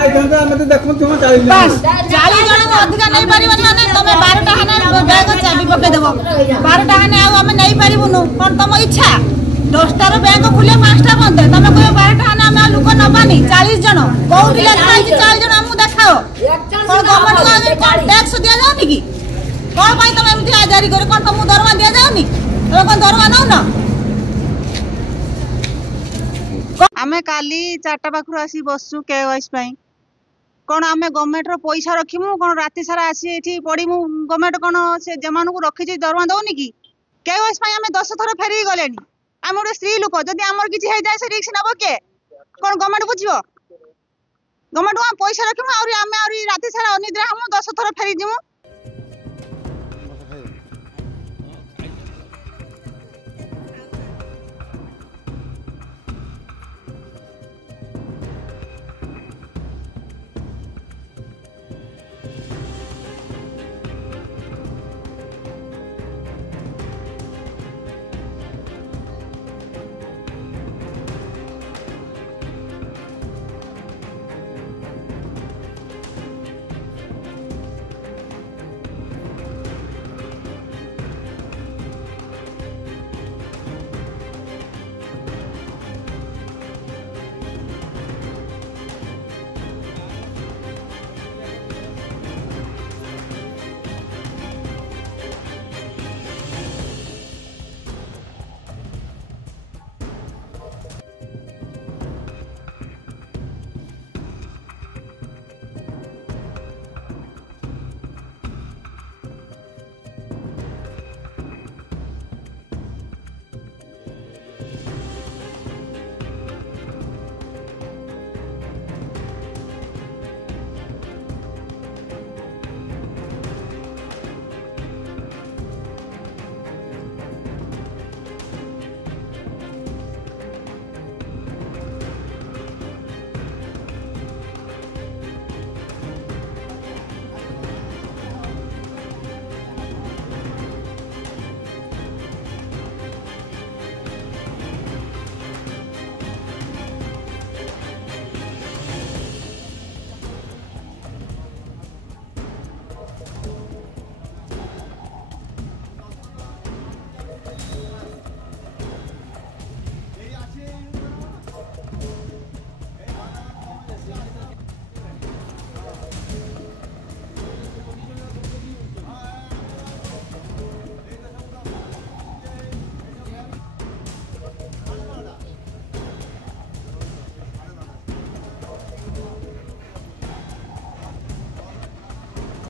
बस 40 जन अधिक नहीं पारिबनी माने तमे 12टा हाने बैग चाबी पके देबो 12टा हाने आ हम नहीं पारिबुनु कोन तुम इच्छा 10टा रो बैग खुले 5टा बंद तमे कोइ 12टा हाने हम लोक नबानी 40 जन कोउठी लेखा है 40 जन हमु देखाओ कोन गवर्नमेंट को टैक्स दिया जाउनी की कोन भाई तमे एमती आजारी करे कोन तुम दरमा दिया जाउनी तमे कोन दरमा नौ ना आमे काली 4टा पाखरु आसी बसु केवाइस पई कौन आम गवर्नमेंट पैसा रखिमु कौन राति सारा आसी एठी पड़ीमु गवर्नमेंट कौन से जमानु को रखी दरमा दौनी कि केवाइस आम 10 थर फेरी गले आम गोटे स्त्री लोक जदि आमर किसी हो जाए से रिक्स नब किए कौन गवर्नमेंट बुझे गवर्नमेंट पैसा रखिमु आम राति सारा अनिद्रा हम 10 थर फेरी जीमु